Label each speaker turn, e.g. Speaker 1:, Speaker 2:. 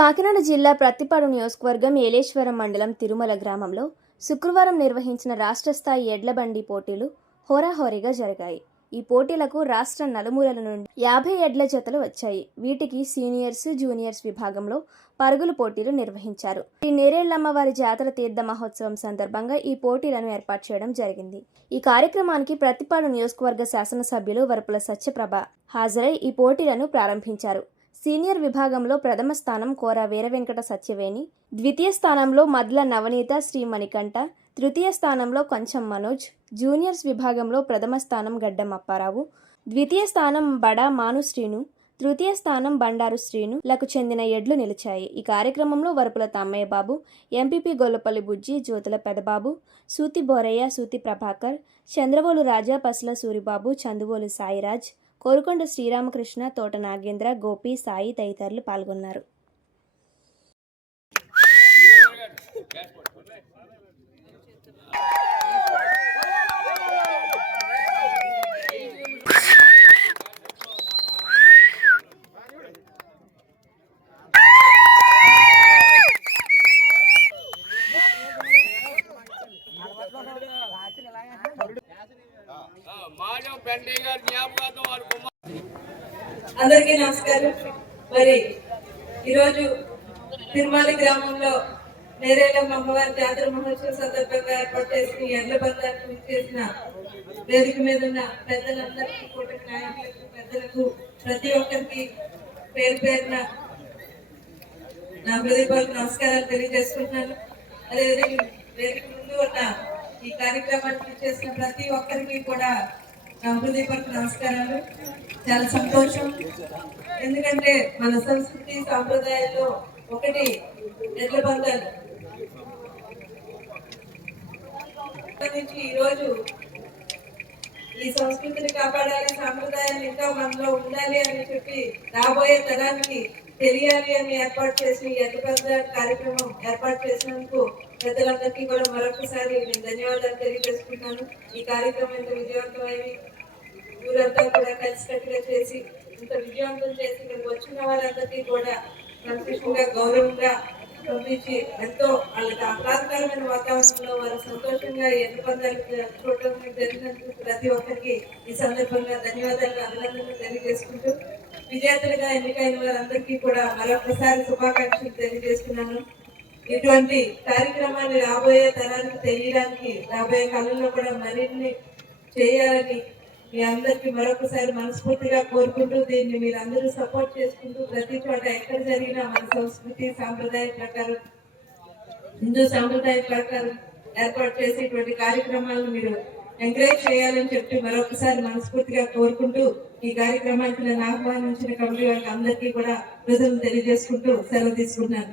Speaker 1: కాకినాడ జిల్లా ప్రత్తిపాడు నియోజకవర్గం ఏలేశ్వరం మండలం తిరుమల గ్రామంలో శుక్రవారం నిర్వహించిన రాష్ట్ర స్థాయి ఎడ్లబండి పోటీలు హోరాహోరీగా జరిగాయి. ఈ పోటీలకు రాష్ట్ర నలుమూలల నుండి యాభై ఎడ్ల జతలు వచ్చాయి. వీటికి సీనియర్స్ జూనియర్స్ విభాగంలో పరుగుల పోటీలు నిర్వహించారు. ఈ నేరేళ్ళమ్మవారి జాతర తీర్థ మహోత్సవం సందర్భంగా ఈ పోటీలను ఏర్పాటు చేయడం జరిగింది. ఈ కార్యక్రమానికి ప్రతిపాడు నియోజకవర్గ శాసనసభ్యులు వరపుల సత్యప్రభ హాజరై ఈ పోటీలను ప్రారంభించారు. సీనియర్ విభాగంలో ప్రథమ స్థానం కోర వీరవెంకట సత్యవేణి ద్వితీయ స్థానంలో మద్ల నవనీత శ్రీ మణికంఠ తృతీయ స్థానంలో కొంచెం మనోజ్ జూనియర్స్ విభాగంలో ప్రథమ స్థానం గడ్డం అప్పారావు ద్వితీయ స్థానం బడా మాను శ్రీను తృతీయ స్థానం బండారు శ్రీను లకు చెందిన ఎడ్లు నిలిచాయి. ఈ కార్యక్రమంలో వరపుల తమ్మయ్య బాబు ఎంపీపీ గొల్లపల్లి బుజ్జి జ్యోతుల పెదబాబు సూతి బోరయ్య సూతి ప్రభాకర్ చంద్రవోలు రాజా పసుల సూరిబాబు చందువోలు సాయిరాజ్ కోరుకొండ శ్రీరామకృష్ణ తోట నాగేంద్ర గోపి సాయి తదితరులు పాల్గొన్నారు.
Speaker 2: అందరికీ నమస్కారం. మరి ఈరోజు తిరుమల గ్రామంలో నేరేళ్ళమ్మ అమ్మవారి జాతర మహోత్సవం సందర్భంగా ఏర్పాటు చేసిన ఎండ్ల బంధాన్ని చేసిన వేదిక మీద ఉన్న పెద్దలందరికీ కూటమి నాయకులకు పెద్దలకు ప్రతి ఒక్కరికి పేరు పేరున నా హృదయపూర్వక నమస్కారాలు తెలియజేసుకుంటున్నాను. అదేవిధంగా వేదిక ముందు ఉన్న ఈ కార్యక్రమాన్ని చేసిన ప్రతి ఒక్కరికి కూడా నా హృదయపూర్వక నమస్కారాలు. చాలా సంతోషం. ఎందుకంటే మన సంస్కృతి సాంప్రదాయాల్లో ఒకటి ఎడ్ల పందాలు నుంచి ఈరోజు ఈ సంస్కృతిని కాపాడాలి సాంప్రదాయాలు ఇంకా మనలో ఉండాలి అని చెప్పి రాబోయే తరానికి తెలియాలి అని ఏర్పాటు చేసిన ఈ ఎడ్ల కార్యక్రమం ఏర్పాటు చేసినందుకు పెద్దలందరికీ కూడా మరొకసారి నేను ధన్యవాదాలు తెలియజేసుకుంటున్నాను ఈ కార్యక్రమం ఇంత విజయవంతమైంది ఊరంతా కూడా కలిసికట్టుగా చేసి ఇంత విజయవంతం చేసి మేము వచ్చిన వారందరికీ కూడా సంతోషంగా గౌరవంగా పంపించి ఎంతో వాళ్ళకి ఆహ్లాదకరమైన వాతావరణంలో వారు సంతోషంగా ఎన్ని పందాలు చూడటం జరిగినందుకు ప్రతి ఒక్కరికి ఈ సందర్భంగా ధన్యవాదాలు అభినందనలు తెలియజేసుకుంటూ విజేతలుగా ఎన్నికైన వారందరికీ కూడా మరొకసారి శుభాకాంక్షలు తెలియజేస్తున్నాను. ఇటువంటి కార్యక్రమాన్ని రాబోయే తరానికి తెలియడానికి రాబోయే కాలంలో కూడా మరిన్ని చేయాలని మీ అందరికీ మరొకసారి మనస్ఫూర్తిగా కోరుకుంటూ దీన్ని మీరు అందరూ సపోర్ట్ చేసుకుంటూ ప్రతి చోట ఎక్కడ జరిగినా మన సంస్కృతి సాంప్రదాయ ప్రకారం హిందూ సాంప్రదాయ ప్రకారం ఏర్పాటు చేసేటువంటి కార్యక్రమాలను మీరు ఎంకరేజ్ చేయాలని చెప్పి మరొకసారి మనస్ఫూర్తిగా కోరుకుంటూ ఈ కార్యక్రమానికి నన్ను ఆహ్వానించిన కమిటీ వారికి అందరికీ కూడా ప్రజలు తెలియజేసుకుంటూ సెలవు తీసుకుంటున్నాను.